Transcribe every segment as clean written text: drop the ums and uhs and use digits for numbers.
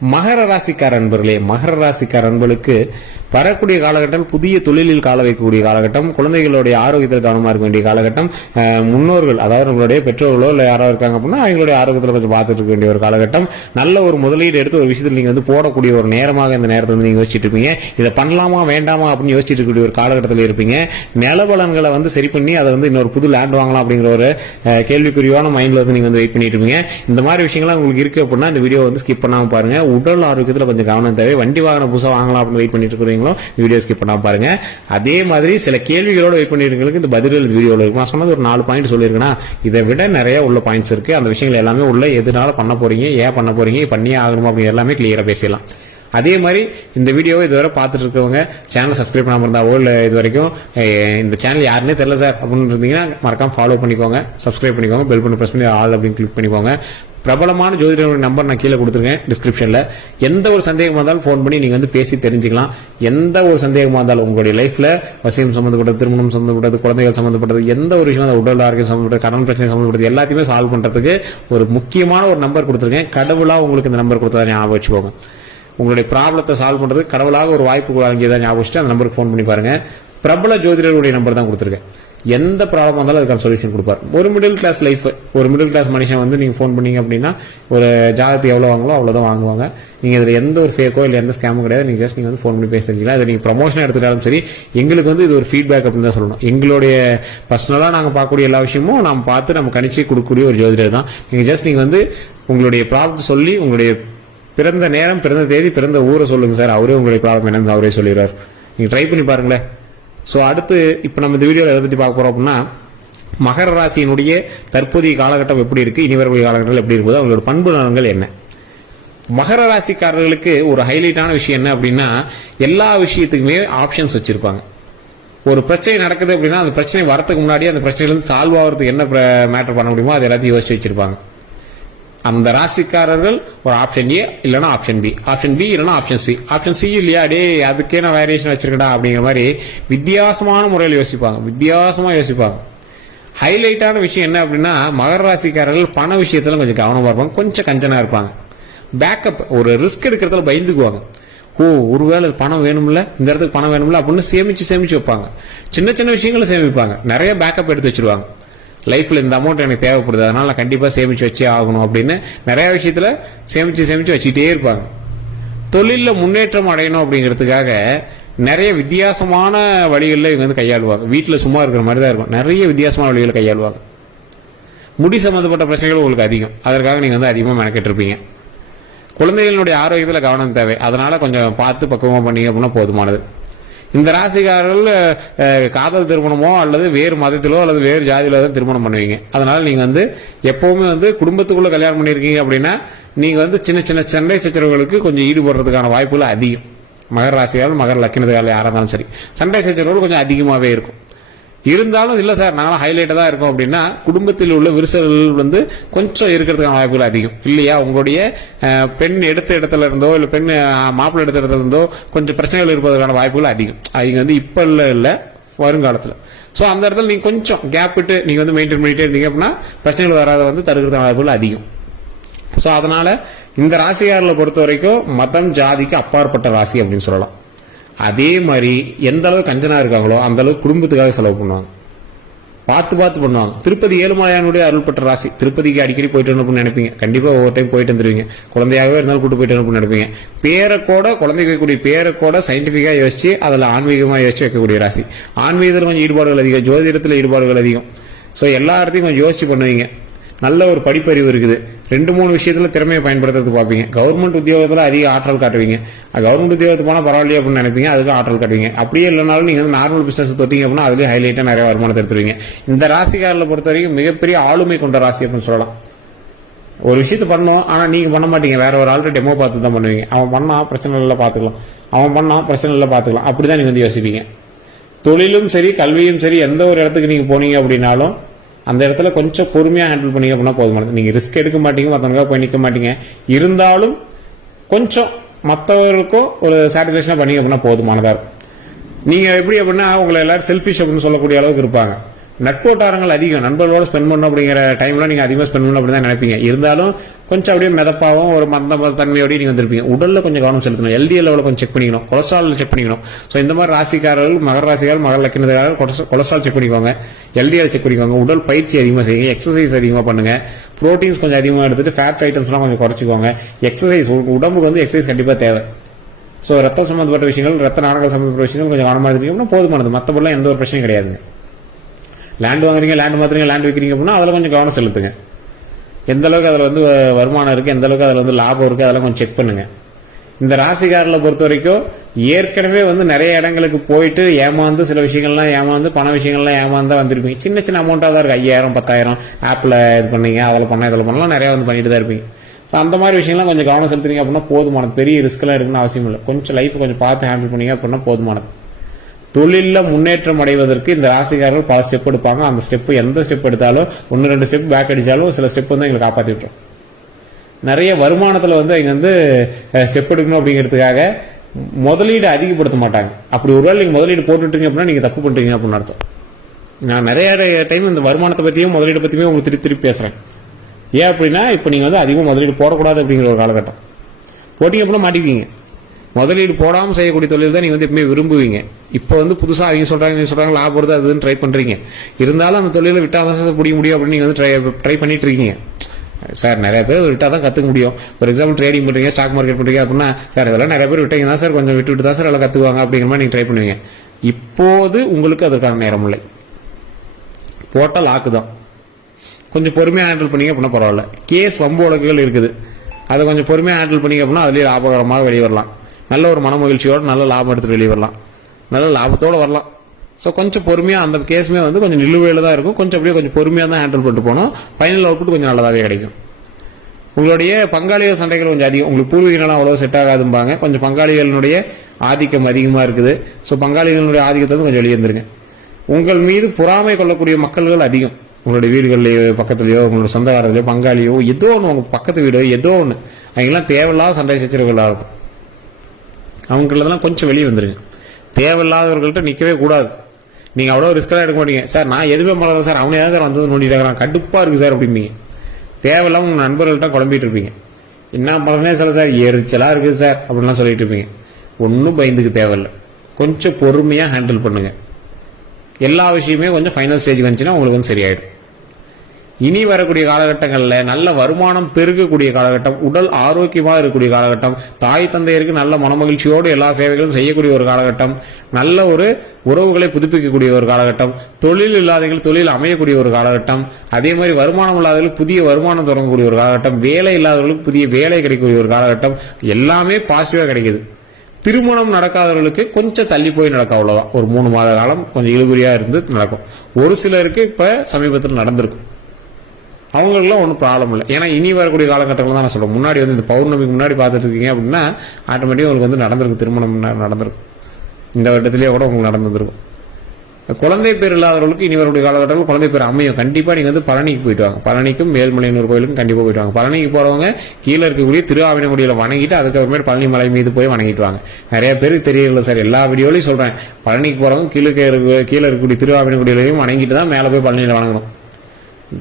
மகர ராசிக்கார அன்பர்களே, மகர ராசிக்கார அன்பர்களுக்கு வரக்கூடிய காலகட்டம் புதிய தொழிலில் கால வைக்கக்கூடிய காலகட்டம், குழந்தைகளுடைய ஆரோக்கியத்தில் கவனமா இருக்க வேண்டிய காலகட்டம், முன்னோர்கள் அதாவது உங்களுடைய பெற்றோர்களோ இல்லை யாரோ இருக்காங்க அப்படின்னா அவங்களுடைய ஆரோக்கியத்தில் கொஞ்சம் பார்த்துட்டு இருக்க வேண்டிய ஒரு காலகட்டம். நல்ல ஒரு முதலீடு எடுத்து ஒரு விஷயத்தில் நீங்க வந்து போடக்கூடிய ஒரு நேரமாக இந்த நேரத்தை வந்து நீங்க யோசிச்சுட்டு இருப்பீங்க. இதை பண்ணலாமா வேண்டாமா அப்படின்னு யோசிச்சுட்டு இருக்கக்கூடிய ஒரு காலகட்டத்தில் இருப்பீங்க. நிலபலன்களை வந்து சரி பண்ணி அதை வந்து இன்னொரு புது லேண்ட் வாங்கலாம் அப்படிங்கிற ஒரு கேள்விக்குறியான மைண்ட்ல வந்து நீங்க வந்து வெயிட் பண்ணிட்டு இருப்பீங்க. இந்த மாதிரி விஷயங்கள்லாம் உங்களுக்கு இருக்கு அப்படின்னா இந்த வீடியோ வந்து ஸ்கிப் பண்ணாம பாருங்க. உடல் ஆரோக்கியத்தில் கொஞ்சம் கவனம் தேவை. வண்டி வாகனம் புதுசாக வாங்கலாம் அப்படின்னு வெயிட் பண்ணிட்டு இருக்கிறீங்க வீடியோ ஸ்கிப் பண்ணாம பாருங்க. அதே மாதிரி சில கேள்விகளோட வெயிட் பண்ணிருக்கீங்களுக்கு இந்த பதில்கள் இந்த வீடியோல இருக்கும். நான் சொன்னது ஒரு 4 பாயிண்ட் சொல்லியிருக்கேன்னா இதை விட நிறைய உள்ள பாயிண்ட்ஸ் இருக்கு. அந்த விஷயங்கள் எல்லாமே உள்ள எதனால பண்ண போறீங்க, ஏன் பண்ண போறீங்க, பண்ணியே ஆகணுமா அப்படின்னு எல்லாமே கிளியரா பேசலாம். அதே மாதிரி இந்த வீடியோவை இதுவரை பார்த்துட்டு இருக்கவங்க சேனல் சப்ஸ்கிரைப் பண்ணாம இருந்தாவோ இல்லை இது வரைக்கும் இந்த சேனல் யாருன்னே தெரியல சார் அப்படின்னு இருந்தீங்கன்னா மறக்காம ஃபாலோ பண்ணிக்கோங்க, சப்ஸ்கிரைப் பண்ணிக்கோங்க, பெல் பண்ணி பிரஸ் பண்ணி ஆல் அப்படின்னு கிளிக் பண்ணிக்கோங்க. பிரபலமான ஜோதிடருடைய நம்பர் நான் கீழே கொடுத்துருக்கேன் டிஸ்கிரிப்ஷன்ல. எந்த ஒரு சந்தேகமாக இருந்தாலும் ஃபோன் பண்ணி நீங்க வந்து பேசி தெரிஞ்சுக்கலாம். எந்த ஒரு சந்தேகமாக இருந்தாலும் உங்களுடைய லைஃப்ல வசியம் சம்பந்தப்பட்டது, திருமணம் சம்பந்தப்பட்டது, குழந்தைகள் சம்பந்தப்பட்டது, எந்த ஒரு விஷயம் உடல் ஆரோக்கியம் சம்பந்தப்பட்டது, கடன் பிரச்சனை சம்பந்தப்பட்டது எல்லாத்தையுமே சால்வ் பண்றதுக்கு ஒரு முக்கியமான ஒரு நம்பர் கொடுத்துருக்கேன். கடவுளா உங்களுக்கு இந்த நம்பர் கொடுத்தா ஞாபகம் வச்சுக்கோங்க. உங்களுடைய ப்ராப்ளத்தை சால்வ் பண்றது கடவுளாக ஒரு வாய்ப்பு வாங்கியதான் ஞாபகம் வச்சுட்டு அந்த நம்பருக்கு ஃபோன் பண்ணி பாருங்க. பிரபல ஜோதிடருடைய நம்பர் தான் கொடுத்துருக்கேன். எந்த ப்ராப்ளம் வந்தாலும் அதுக்கான சொல்யூஷன் கொடுப்பார். ஒரு மிடில் கிளாஸ் லைஃப், ஒரு மிடில் கிளாஸ் மனுஷன் வந்து நீங்க ஃபோன் பண்ணீங்க அப்படின்னா ஒரு ஜாதகத்தை எவ்வளவு வாங்கலோ அவ்வளவுதான் வாங்குவாங்க. நீங்க இதுல எந்த ஒரு ஃபேக்கோ இல்லை எந்த ஸ்கேமும் கிடையாது. நீங்க ஜஸ்ட் நீங்க வந்து ஃபோன் பண்ணி பேசி தெரிஞ்சுக்கலாம். இதை நீங்க ப்ரமோஷன் எடுத்துட்டாலும் சரி, எங்களுக்கு வந்து இது ஒரு ஃபீட்பேக் அப்படின்னு தான் சொல்லணும். எங்களுடைய பர்சனலா நாங்க பார்க்கக்கூடிய எல்லா விஷயமும் நம்ம பார்த்து நம்ம கணிச்சு கொடுக்கக்கூடிய ஒரு ஜோதிடர் தான். நீங்க ஜஸ்ட் நீங்க வந்து உங்களுடைய ப்ராப்ளத்தை சொல்லி உங்களுடைய பிறந்த நேரம், பிறந்த தேதி, பிறந்த ஊரை சொல்லுங்க சார், அவரே உங்களுடைய ப்ராப்ளம் என்னன்னு அவரே சொல்லிடுறாரு. நீங்க ட்ரை பண்ணி பாருங்களேன். ஸோ அடுத்து இப்போ நம்ம இந்த வீடியோவில் எதை பற்றி பார்க்க போறோம் அப்படின்னா மகர ராசியினுடைய தற்போதைய காலகட்டம் எப்படி இருக்கு, இனி வரக்கூடிய காலகட்டத்தில் எப்படி இருக்குது, அவங்களோட பண்பு நலன்கள் என்ன. மகர ராசிக்காரர்களுக்கு ஒரு ஹைலைட்டான விஷயம் என்ன அப்படின்னா எல்லா விஷயத்துக்குமே ஆப்ஷன்ஸ் வச்சிருப்பாங்க. ஒரு பிரச்சனை நடக்குது அப்படின்னா அந்த பிரச்சனை வரதுக்கு முன்னாடி அந்த பிரச்சனையிலிருந்து சால்வ் ஆகிறதுக்கு என்ன மேட்டர் பண்ண முடியுமோ அது எல்லாத்தையும் யோசிச்சு வச்சிருப்பாங்க. அந்த ராசிக்காரர்கள் ஒரு ஆப்ஷன் ஏ இல்லைன்னா ஆப்ஷன் பி, ஆப்ஷன் பி இல்லைன்னா ஆப்ஷன் சி, ஆப்ஷன் சி இல்லையா டே அதுக்கே நான் வேரியேஷன் வச்சிருக்கடா அப்படிங்கிற மாதிரி வித்தியாசமான முறையில் யோசிப்பாங்க, வித்தியாசமா யோசிப்பாங்க. ஹைலைட்டான விஷயம் என்ன அப்படின்னா மகர ராசிக்காரர்கள் பண விஷயத்துல கொஞ்சம் கவனமா இருப்பாங்க, கொஞ்சம் கஞ்சனா இருப்பாங்க. பேக்கப் ஒரு ரிஸ்க் எடுக்கிறதுல பயந்துக்குவாங்க. ஒருவேளை பணம் வேணும்ல, இந்த இடத்துக்கு பணம் வேணும்ல அப்படின்னு சேமிச்சு வைப்பாங்க. சின்ன சின்ன விஷயங்களை சேமிப்பாங்க, நிறைய பேக்கப் எடுத்து வச்சிருவாங்க. லைஃப்ல இந்த அமௌண்ட் எனக்கு தேவைப்படுது, அதனால நான் கண்டிப்பா சேமிச்சு வச்சே ஆகணும் அப்படின்னு நிறைய விஷயத்துல சேமிச்சு வச்சுட்டே இருப்பாங்க. தொழில முன்னேற்றம் அடையணும் அப்படிங்கிறதுக்காக நிறைய வித்தியாசமான வழிகளில் இவங்க வந்து கையாளுவாங்க. வீட்டுல சும்மா இருக்கிற மாதிரி தான் இருக்கும், நிறைய வித்தியாசமான வழிகளை கையாளுவாங்க. முடி சம்பந்தப்பட்ட பிரச்சனைகள் உங்களுக்கு அதிகம், அதற்காக நீங்க வந்து அதிகமா மெனக்கிட்டு இருப்பீங்க. குழந்தைகளுடைய ஆரோக்கியத்துல கவனம் தேவை, அதனால கொஞ்சம் பார்த்து பக்குவமா பண்ணீங்க அப்படின்னா போதுமானது. இந்த ராசிக்காரர்கள் காதல் திருமணமோ அல்லது வேறு மதத்திலோ அல்லது வேறு ஜாதியிலோ தான் திருமணம் பண்ணுவீங்க. அதனால நீங்க வந்து எப்பவுமே வந்து குடும்பத்துக்குள்ள கல்யாணம் பண்ணிருக்கீங்க அப்படின்னா நீங்க வந்து சின்ன சின்ன சண்டை சச்சரவுகளுக்கு கொஞ்சம் ஈடுபடுறதுக்கான வாய்ப்புகள் அதிகம். மகர ராசியால் மகர லக்கினத்துக்கால யாரா இருந்தாலும் சரி சண்டை சச்சரவுகள் கொஞ்சம் அதிகமாகவே இருக்கும். இருந்தாலும் இல்ல சார் நாங்களாம் ஹைலைட்டா தான் இருக்கும் அப்படின்னா குடும்பத்தில் உள்ள விரிசல்கள் வந்து கொஞ்சம் இருக்கிறதுக்கான வாய்ப்புகள் அதிகம் இல்லையா. உங்களுடைய பெண் எடுத்த இடத்துல இருந்தோ இல்ல பெண் மாப்பிள்ளை எடுத்த இடத்துல இருந்தோ கொஞ்சம் பிரச்சனைகள் இருப்பதற்கான வாய்ப்புகள் அதிகம். அது வந்து இப்ப இல்ல வருங்காலத்துல. சோ அந்த இடத்துல நீங்க கொஞ்சம் கேப் விட்டு நீங்க வந்து மெயின்டைன் பண்ணிட்டே இருந்தீங்க அப்படின்னா பிரச்சனைகள் வராத வந்து தடுக்கிறதுக்கான வாய்ப்புகள் அதிகம். சோ அதனால இந்த ராசிக்காரர்களை பொறுத்த வரைக்கும் மதம் ஜாதிக்கு அப்பாற்பட்ட ராசி அப்படின்னு சொல்லலாம். அதே மாதிரி எந்த அளவுக்கு கஞ்சனா இருக்காங்களோ அந்த அளவுக்கு குடும்பத்துக்காக செலவு பண்ணுவாங்க, பார்த்து பண்ணுவாங்க. திருப்பதி ஏழுமலையானுடைய அருள்பட்ட ராசி. திருப்பதிக்கு அடிக்கடி போயிட்டு வரணும்னு நினைப்பீங்க, கண்டிப்பா ஒவ்வொரு டைம் போயிட்டு வந்துருவீங்க. குழந்தையாகவே இருந்தாலும் கூட்டு போயிட்டு வரணும்னு நினைப்பீங்க. பேரக்கோட குழந்தை வைக்கக்கூடிய பேரக்கோட சயின்டிபிக்கா யோசிச்சு அதில் ஆன்மீகமா யோசிச்சு வைக்கக்கூடிய ராசி. ஆன்மீகத்தில் கொஞ்சம் ஈடுபாடுகள் அதிகம், ஜோதிடத்தில் ஈடுபாடுகள் அதிகம். ஸோ எல்லா இடத்தையும் கொஞ்சம் யோசிச்சு பண்ணுவீங்க. நல்ல ஒரு படிப்பறிவு இருக்குது. 2-3 விஷயத்துல திறமையை பயன்படுத்துறது பார்ப்பீங்க. கவர்மெண்ட் உத்தியோகத்துல அதிக ஆற்றல் காட்டுவீங்க. கவர்மெண்ட் உத்தியோகத்து போனா பரவாயில்லையே அப்படின்னு நினைப்பீங்க, அதுக்கு ஆற்றல் காட்டுவீங்க. அப்படியே இல்லைனாலும் நீங்க வந்து நார்மல் பிசினஸ் தொட்டீங்க அப்படின்னா அதுலேயே ஹைலைட்டா நிறைய வருமானத்தை எடுத்துருவீங்க. இந்த ராசிக்காரர்களை பொறுத்த வரைக்கும் மிகப்பெரிய ஆளுமை கொண்ட ராசி அப்படின்னு சொல்லலாம். ஒரு விஷயத்த பண்ணுவோம், ஆனா நீங்க பண்ண மாட்டீங்க, வேற ஒரு ஆள்கிட்ட டெமோ பார்த்து தான் பண்ணுவீங்க. அவன் பண்ணா பிரச்சனை இல்லை பாத்துக்கலாம், அவன் பண்ணா பிரச்சனை இல்லை பாத்துக்கலாம், அப்படிதான் நீங்க வந்து யோசிப்பீங்க. தொழிலும் சரி கல்வியும் சரி எந்த ஒரு இடத்துக்கு நீங்க போனீங்க அப்படின்னாலும் அந்த இடத்துல கொஞ்சம் பொறுமையா ஹேண்டில் பண்ணீங்க அப்படின்னா போதுமானது. நீங்க ரிஸ்க் எடுக்க மாட்டீங்க, மற்றவங்க போய் நிற்க மாட்டீங்க. இருந்தாலும் கொஞ்சம் மற்றவருக்கும் ஒரு சாட்டிஸ்பேக்ஷனா பண்ணீங்க அப்படின்னா போதுமானதா இருக்கும். நீங்க எப்படி அப்படின்னா உங்களை எல்லாரும் செல்ஃபிஷ் அப்படின்னு சொல்லக்கூடிய அளவுக்கு இருப்பாங்க. நட்போட்டாரங்கள் அதிகம், நண்பர்களோட ஸ்பெண்ட் பண்ணணும் அப்படிங்கிற டைம்ல நீங்க அதிகமாக ஸ்பெண்ட் பண்ணணும் அப்படின்னு தான் நினைப்பீங்க. இருந்தாலும் கொஞ்சம் அப்படியே மிதப்பாவும் ஒரு மந்த தன்மையோடய நீங்க வந்திருப்பீங்க. உடல்ல கொஞ்சம் கவனம் செலுத்தணும், LDL லெவலில் கொஞ்சம் செக் பண்ணிக்கணும், கொலஸ்ட்ரால் செக் பண்ணிக்கணும். ஸோ இந்த மாதிரி ராசிக்காரர்கள், மகர ராசிக்காரர்கள், மகர லக்னக்காரர்கள் கொலஸ்ட்ரால் செக் பண்ணிக்கோங்க, LDL செக் பண்ணிக்கோங்க, உடல் பயிற்சி அதிகமாக செய்யுங்க, எக்ஸசைஸ் அதிகமாக பண்ணுங்க, ப்ரோட்டீன்ஸ் கொஞ்சம் அதிகமாக எடுத்துட்டு ஃபேட்ஸ் ஐட்டம்ஸ்லாம் கொஞ்சம் குறைச்சிக்கோங்க. எக்ஸசைஸ் உடம்புக்கு வந்து எக்ஸசைஸ் கண்டிப்பாக தேவை. ஸோ ரத்தம் சம்பந்தப்பட்ட விஷயங்கள், ரத்த நாடகம் சம்பந்தப்பட்ட விஷயங்கள் கொஞ்சம் கவனமாக இருந்தீங்கன்னா போதுமானது. மற்றபடிலாம் எந்த ஒரு பிரச்சனையும் கிடையாதுங்க. லேண்ட் வாங்குறீங்க, லேண்ட் மாத்துறீங்க, லேண்ட் விற்கிறீங்க அப்படின்னா அதில் கொஞ்சம் கவனம் செலுத்துங்க. எந்த அளவுக்கு அதில் வந்து வருமானம் இருக்கு, எந்த அளவுக்கு அதில் வந்து லாபம் இருக்கு, அதெல்லாம் கொஞ்சம் செக் பண்ணுங்க. இந்த ராசிக்காரர்களை பொறுத்த வரைக்கும் ஏற்கனவே வந்து நிறைய இடங்களுக்கு போயிட்டு ஏமாந்து சில விஷயங்கள்லாம் ஏமாந்து பண விஷயங்கள்லாம் ஏமாந்து வந்திருப்பீங்க. சின்ன சின்ன அமௌண்ட்டாக தான் இருக்கு, 5000 10,000 ஆப்பில் இது பண்ணீங்க, அதில் பண்ண இதில் பண்ணலாம், நிறையா வந்து பண்ணிட்டு தான் இருப்பீங்க. ஸோ அந்த மாதிரி விஷயங்கள்லாம் கொஞ்சம் கவனம் செலுத்துறீங்க அப்படின்னா போதுமானது. பெரிய ரிஸ்க்லாம் இருக்குன்னு அவசியம் இல்லை. கொஞ்சம் லைஃப் கொஞ்சம் பார்த்து ஹேண்டில் பண்ணீங்க அப்படின்னா போதுமானது. தொழிலில் முன்னேற்றம் அடைவதற்கு இந்த ராசிக்காரர்கள் பல ஸ்டெப் எடுப்பாங்க. அந்த ஸ்டெப் எந்த ஸ்டெப் எடுத்தாலும் 1-2 ஸ்டெப் பேக் அடித்தாலும் சில ஸ்டெப் வந்து எங்களை காப்பாற்றி விட்டுரும். நிறைய வருமானத்தில் வந்து இங்கே வந்து ஸ்டெப் எடுக்கணும் அப்படிங்கிறதுக்காக முதலீடு அதிகப்படுத்த மாட்டாங்க. அப்படி ஒருவேளை நீங்கள் முதலீடு போட்டுட்டீங்க அப்படின்னா நீங்கள் தப்பு பண்ணுறீங்க அப்படின்னு அர்த்தம். நான் நிறைய டைம் இந்த வருமானத்தை பற்றியும் முதலீடு பற்றியுமே உங்களுக்கு திருப்பி பேசுகிறேன். ஏன் அப்படின்னா இப்போ நீங்கள் வந்து அதிகமாக முதலீடு போடக்கூடாது அப்படிங்கிற ஒரு காலகட்டம். போட்டிங்க அப்படின்னா மாட்டிக்குவீங்க. முதலீடு போடாமல் செய்யக்கூடிய தொழில் தான் நீங்கள் வந்து எப்பவுமே விரும்புவீங்க. இப்போ வந்து புதுசாக அவங்க சொல்கிறாங்க லாபம் வருது அதுன்னு ட்ரை பண்ணுறீங்க. இருந்தாலும் அந்த தொழிலை விட்டால் தான் பிடிக்க முடியும் அப்படின்னு நீங்கள் வந்து ட்ரை பண்ணிட்டு இருக்கீங்க. சார் நிறைய பேர் விட்டால் தான் கற்றுக்க முடியும். ஒரு எக்ஸாம்பிள் ட்ரேடிங் பண்ணுறீங்க, ஸ்டாக் மார்க்கெட் பண்ணுறீங்க அப்படின்னா சார் இதெல்லாம் நிறைய பேர் விட்டீங்க தான் சார், கொஞ்சம் விட்டு தான் சார் எல்லாம் கற்றுக்குவாங்க அப்படிங்கிற மாதிரி நீங்கள் ட்ரை பண்ணுவீங்க. இப்போது உங்களுக்கு அதற்கான நேரம் இல்லை. போட்டால் லாக்கு தான். கொஞ்சம் பொறுமையாக ஹேண்டில் பண்ணிங்க அப்படின்னா பரவாயில்ல. கேஸ் வம்பு வழக்குகள் இருக்குது, அதை கொஞ்சம் பொறுமையாக ஹேண்டில் பண்ணிங்க அப்படின்னா அதுலேயே லாபகரமாக வெளியே வரலாம். நல்ல ஒரு மன மகிழ்ச்சியோடு நல்ல லாபம் எடுத்துகிட்டு வெளியே வரலாம், நல்ல லாபத்தோடு வரலாம். ஸோ கொஞ்சம் பொறுமையாக அந்த கேஸுமே வந்து கொஞ்சம் நிலுவையில் தான் இருக்கும். கொஞ்சம் அப்படியே கொஞ்சம் பொறுமையாக தான் ஹேண்டில் பண்ணிட்டு போனோம். ஃபைனல் அவுட்புட் கொஞ்சம் நல்லதாகவே கிடைக்கும். உங்களுடைய பங்காளிகள் சண்டைகள் கொஞ்சம் அதிகம். உங்களுக்கு பூர்வீகனால அவ்வளோ செட் ஆகாதும்பாங்க. கொஞ்சம் பங்காளிகளுடைய ஆதிக்கம் அதிகமாக இருக்குது. ஸோ பங்காளிகளுடைய ஆதிக்கத்தை வந்து கொஞ்சம் வெளியே இருந்துருங்க. உங்கள் மீது பொறாமை கொள்ளக்கூடிய மக்கள்கள் அதிகம். உங்களுடைய வீடுகள்லையோ பக்கத்துலையோ உங்களோட சொந்தக்காரர்களையோ பங்காளியோ ஏதோ ஒன்று, உங்கள் பக்கத்து வீடோ ஏதோ ஒன்று, அவங்கெல்லாம் தேவையில்லாத சண்டை சச்சரவுகளாக இருக்கும். அவங்களதெல்லாம் கொஞ்சம் வெளியே வந்துருங்க. தேவையில்லாதவர்கள்ட்ட நிற்கவே கூடாது. நீங்கள் அவ்வளோ ரிஸ்க்கெல்லாம் எடுக்க மாட்டீங்க. சார் நான் எதுவுமே பண்ணல சார், அவனே தான் சார் வந்து நோண்டிட்டு கடுப்பாக இருக்குது சார் அப்படிம்பீங்க. தேவையில்லாமல் உங்கள் நண்பர்கள்ட்ட குழம்பிட்டு இருப்பீங்க. என்ன பண்ணனே சொல்ல சார், எரிச்சலாக இருக்குது சார் அப்படின்லாம் சொல்லிட்டு இருப்பீங்க. ஒன்றும் பயந்துக்கு தேவையில்லை. கொஞ்சம் பொறுமையாக ஹேண்டில் பண்ணுங்கள். எல்லா விஷயமே கொஞ்சம் ஃபைனல் ஸ்டேஜ் வந்துச்சுன்னா உங்களுக்கு வந்து சரியாயிடும். இனி வரக்கூடிய காலகட்டங்களில் நல்ல வருமானம் பெருகக்கூடிய காலகட்டம், உடல் ஆரோக்கியமாக இருக்கக்கூடிய காலகட்டம், தாய் தந்தையருக்கு நல்ல மனமகிழ்ச்சியோடு எல்லா சேவைகளும் செய்யக்கூடிய ஒரு காலகட்டம், நல்ல ஒரு உறவுகளை புதுப்பிக்கக்கூடிய ஒரு காலகட்டம், தொழில் இல்லாதவர்கள் தொழில் அமையக்கூடிய ஒரு காலகட்டம், அதே மாதிரி வருமானம் இல்லாதவர்களுக்கு புதிய வருமானம் தொடங்கக்கூடிய ஒரு காலகட்டம், வேலை இல்லாதவர்களுக்கு புதிய வேலை கிடைக்கக்கூடிய ஒரு காலகட்டம், எல்லாமே பாசிட்டிவாக கிடைக்குது. திருமணம் நடக்காதவர்களுக்கு கொஞ்சம் தள்ளி போய் நடக்கும், அவ்வளோதான். ஒரு 3 மாத காலம் கொஞ்சம் இழுபறியாக இருந்து நடக்கும். ஒரு சிலருக்கு இப்போ சமீபத்தில் நடந்திருக்கும். அவங்களுக்குலாம் ஒன்றும் ப்ராப்ளம் இல்லை. ஏன்னா இனி வரக்கூடிய காலகட்டங்கள் தான் நான் சொல்கிறேன். முன்னாடி வந்து இந்த பௌர்ணமிக்கு முன்னாடி பார்த்துட்டு இருக்கீங்க அப்படின்னா ஆட்டோமேட்டிக்காக உங்களுக்கு வந்து நடந்திருக்கும், திருமணம் நடந்திருக்கும். இந்த வருடத்திலேயே கூட உங்களுக்கு நடந்திருக்கும். குழந்தை பேர் இல்லாதவர்களுக்கு இனி வரக்கூடிய காலகட்டத்தில் குழந்தை பேர் அமையும். கண்டிப்பாக நீங்கள் வந்து பழனிக்கு போயிட்டு வாங்க. பழனிக்கும் மேல்மலையனூர் கோயிலுக்கும் கண்டிப்பாக போயிட்டு வாங்க. பழனிக்கு போகிறவங்க கீழே இருக்கக்கூடிய திருஆவினங்குடியில் வணங்கிட்டு அதுக்கப்புறமேட்டு பழனி மலை மீது போய் வணங்கிட்டு வாங்க. நிறைய பேருக்கு தெரியல சார், எல்லா வீடியோலையும் சொல்கிறேன். பழனிக்கு போகிறவங்க கீழே இருக்கக்கூடிய திருஆவினங்குடியிலையும் வணங்கிட்டு தான் மேலே போய் பழனியில் வணங்கணும்.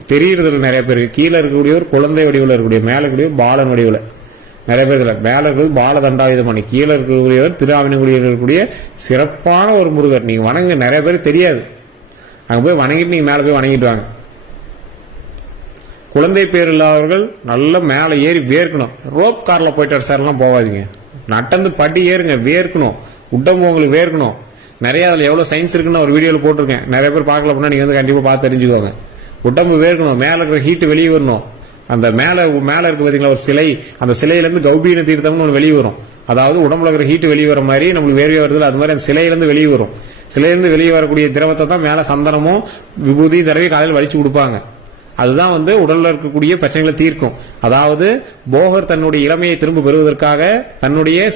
தெரியறதுல நிறைய பேருக்கு கீழே இருக்கக்கூடிய ஒரு குழந்தை வடிவில் இருக்கக்கூடிய, மேலே இருக்கக்கூடிய பாலன் வடிவில் நிறைய பேர் இல்லை. மேலே இருக்கிறது பால தண்டாயுதமணி, கீழே இருக்கக்கூடியவர் திருஆவினங்குடியில் இருக்கக்கூடிய சிறப்பான ஒரு முருகர். நீங்கள் வணங்க நிறைய பேருக்கு தெரியாது. அங்கே போய் வணங்கிட்டு நீங்கள் மேலே போய் வணங்கிட்டு வாங்க. குழந்தை பேர் இல்லாதவர்கள் நல்லா மேலே ஏறி வேர்க்கணும். ரோப் காரில் போயிட்டார் சார்லாம் போகாதீங்க. நடந்து படி ஏறுங்க, வேர்க்கணும். உடம்பு உங்களுக்கு வேர்க்கணும். நிறைய அதில் எவ்வளோ சயின்ஸ் இருக்குன்னு ஒரு வீடியோவில் போட்டிருக்கேன். நிறைய பேர் பார்க்கல அப்படின்னா நீங்கள் வந்து கண்டிப்பாக பார்த்து தெரிஞ்சுக்கோங்க. உடம்பு வேர்க்கணும், மேலே இருக்கிற ஹீட்டு வெளியே வரணும். அந்த மேலே இருக்கு பார்த்தீங்களா ஒரு சிலை, அந்த சிலையிலேருந்து கௌபீன தீர்த்தம்னு ஒன்று வெளியே வரும். அதாவது உடம்புல இருக்கிற ஹீட்டு வெளியே வர மாதிரி நம்மளுக்கு வேர்வை வருது, அது மாதிரி அந்த சிலையிலேருந்து வெளியே வரும். சிலையிலேருந்து வெளியே வரக்கூடிய திரவத்தை தான் மேலே சந்தனமும் விபூதி தடவை காலையில் வலிச்சு கொடுப்பாங்க. அதுதான் வந்து உடல்ல இருக்கக்கூடிய பிரச்சனைகளை தீர்க்கும். அதாவது போகர் தன்னுடைய இளமையை திரும்ப பெறுவதற்காக தன்னுடைய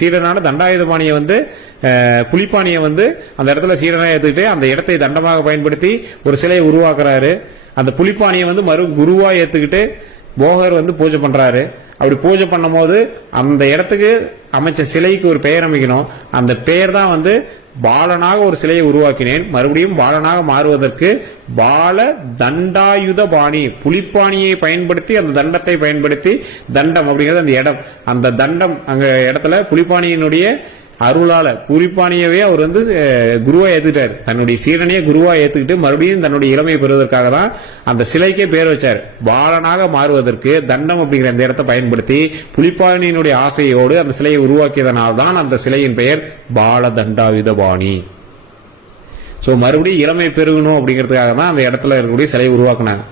சீடனான தண்டாயுதபாணியை வந்து புலிப்பாணியை வந்து அந்த இடத்துல சீடனாக எடுத்துக்கிட்டு அந்த இடத்தை தண்டமாக பயன்படுத்தி ஒரு சிலையை உருவாக்குறாரு. அந்த புலிப்பாணியை வந்து குருவா ஏத்துக்கிட்டு போகர் வந்து பூஜை பண்றாரு. அப்படி பூஜை பண்ணும் போது அந்த இடத்துக்கு அமைச்ச சிலைக்கு ஒரு பெயர் அமைக்கணும். அந்த பெயர் தான் வந்து பாலனாக ஒரு சிலையை உருவாக்கினேன், மறுபடியும் பாலனாக மாறுவதற்கு பால தண்டாயுத பாணி, புலிப்பாணியை பயன்படுத்தி அந்த தண்டத்தை பயன்படுத்தி, தண்டம் அப்படிங்கிறது அந்த இடம், அந்த தண்டம் அங்க இடத்துல புலிப்பாணியினுடைய அருளால புலிப்பாணியவே அவர் குருவா ஏத்துக்கிட்டார், தன்னுடைய சீரனையே குருவா ஏத்துக்கிட்டு மறுபடியும் தன்னுடைய இளமையை பெறுவதற்காக தான் அந்த சிலைக்கே பேர் வச்சார். பாலனாக மாறுவதற்கு தண்டம் அப்படிங்கிற அந்த இடத்தை பயன்படுத்தி புலிப்பாணியினுடைய ஆசையோடு அந்த சிலையை உருவாக்கியதனால்தான் அந்த சிலையின் பெயர் பால தண்டாயுத பாணி. சோ மறுபடியும் இளமை பெருகணும் அப்படிங்கிறதுக்காக தான் அந்த இடத்துல இருக்கக்கூடிய சிலையை உருவாக்குனாங்க.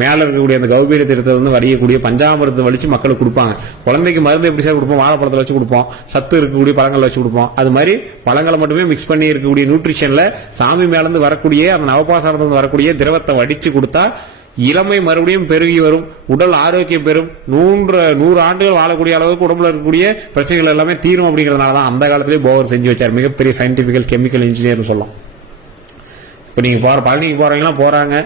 மேல இருக்கக்கூடிய அந்த கௌபீர தீர்த்தத்தை வடியக்கூடிய பஞ்சாமிரத்தை வலிச்சு மக்களுக்கு கொடுப்பாங்க. குழந்தைக்கு மருந்து எப்படி சார் கொடுப்போம், வாழைப்பழத்தை வச்சு கொடுப்போம், சத்து இருக்கக்கூடிய பழங்களை வச்சு கொடுப்போம். அது மாதிரி பழங்களை மட்டுமே மிக்ஸ் பண்ணி இருக்கக்கூடிய நியூட்ரிஷன்ல சாமி மேலிருந்து வரக்கூடிய அந்த நவபாசனத்திலிருந்து வரக்கூடிய திரவத்தை வடிச்சு கொடுத்தா இளமை மறுபடியும் பெருகி வரும், உடல் ஆரோக்கியம் பெறும், 100 ஆண்டுகள் வாழக்கூடிய அளவுக்கு உடம்புல இருக்கக்கூடிய பிரச்சனைகள் எல்லாமே தீரும். அப்படிங்கறதுனால தான் அந்த காலத்திலேயே போவர் செஞ்சு வச்சார். மிகப்பெரிய சயின்டிபிக்கல் கெமிக்கல் இன்ஜினியர் சொல்லலாம். இப்ப நீங்க பழனிக்கு போறீங்கன்னா போறாங்க,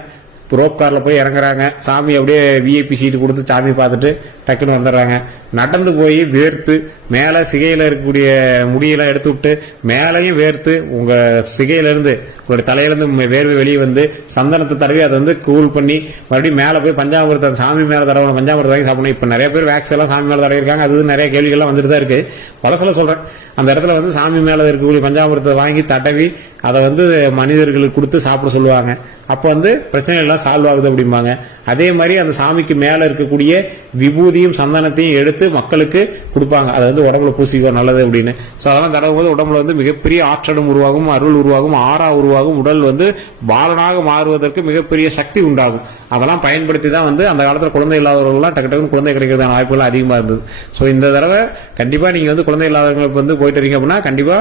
ரோப் கார்ல போய் இறங்குறாங்க, சாமி அப்படியே விஐபி சீட்டு கொடுத்து சாமி பார்த்துட்டு டக்குன்னு வந்துடுறாங்க. நடந்து போய் வேர்த்து மேல சிகையில இருக்கக்கூடிய முடியெல்லாம் எடுத்து விட்டு மேலையும் வேர்த்து உங்க சிகையில இருந்து உங்களுடைய தலையிலிருந்து வேர்வை வெளியே வந்து சந்தனத்தை தடவி அதை கூல் பண்ணி மறுபடியும் மேல போய் பஞ்சாமிரத்தை சாமி மேல தடவை பஞ்சாமிரத்தை வாங்கி சாப்பிடணும். இப்ப நிறைய பேர் வேக்ஸ் எல்லாம் சாமி மேல தடவி இருக்காங்க, அது நிறைய கேள்விகள்லாம் வந்துட்டு தான் இருக்கு. பல சொல்றேன், அந்த இடத்துல சாமி மேல இருக்கக்கூடிய பஞ்சாமிரத்தை வாங்கி தடவி அதை மனிதர்களுக்கு கொடுத்து சாப்பிட சொல்லுவாங்க. அப்ப பிரச்சனை எல்லாம் சால்வ் ஆகுது அப்படிம்பாங்க. அதே மாதிரி அந்த சாமிக்கு மேல இருக்கக்கூடிய விபூதியும் சந்தனத்தையும் எடுத்து மக்களுக்கு கொடுப்பாங்க. அதை உடம்புல பூசிக்க நல்லது அப்படின்னு. சோ அதெல்லாம் தடவும் போது உடம்புல மிகப்பெரிய ஆற்றலும் உருவாகும், அருள் உருவாகும், ஆறா உருவாகும், உடல் பாலனாக மாறுவதற்கு மிகப்பெரிய சக்தி உண்டாகும். அதெல்லாம் பயன்படுத்தி தான் அந்த காலத்துல குழந்தை இல்லாதவர்கள் டக்கு டக்குன்னு குழந்தை கிடைக்கிறதான வாய்ப்புகள் அதிகமா இருந்தது. சோ இந்த தடவை கண்டிப்பா நீங்க குழந்தை இல்லாதவங்களுக்கு போயிட்டு இருக்கீங்க அப்படின்னா கண்டிப்பா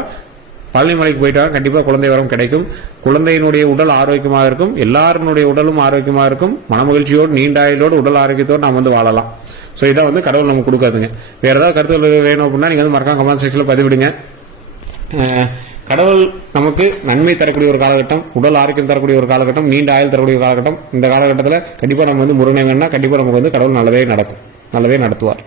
பழனி மலைக்கு போயிட்டா கண்டிப்பா குழந்தை வரம் கிடைக்கும். குழந்தையினுடைய உடல் ஆரோக்கியமாக இருக்கும், எல்லாருடைய உடலும் ஆரோக்கியமாக இருக்கும், மனமகிழ்ச்சியோடு நீண்ட ஆயுளோடு உடல் ஆரோக்கியத்தோடு நாம் வாழலாம். ஸோ இதான் கடவுள் நமக்கு கொடுக்காதுங்க. வேற ஏதாவது கருத்துக்கள் வேணும் அப்படின்னா நீங்க மறக்காம கமெண்ட் செக்ஷன்ல பதிவிடுங்க. கடவுள் நமக்கு நன்மை தரக்கூடிய ஒரு காலகட்டம், உடல் ஆரோக்கியம் தரக்கூடிய ஒரு காலகட்டம், நீண்ட ஆயுள் தரக்கூடிய ஒரு காலகட்டம். இந்த காலகட்டத்தில் கண்டிப்பா நம்ம முருகனை வேணா கண்டிப்பா நமக்கு கடவுள் நல்லதே நடக்கும், நல்லதே நடத்துவார்.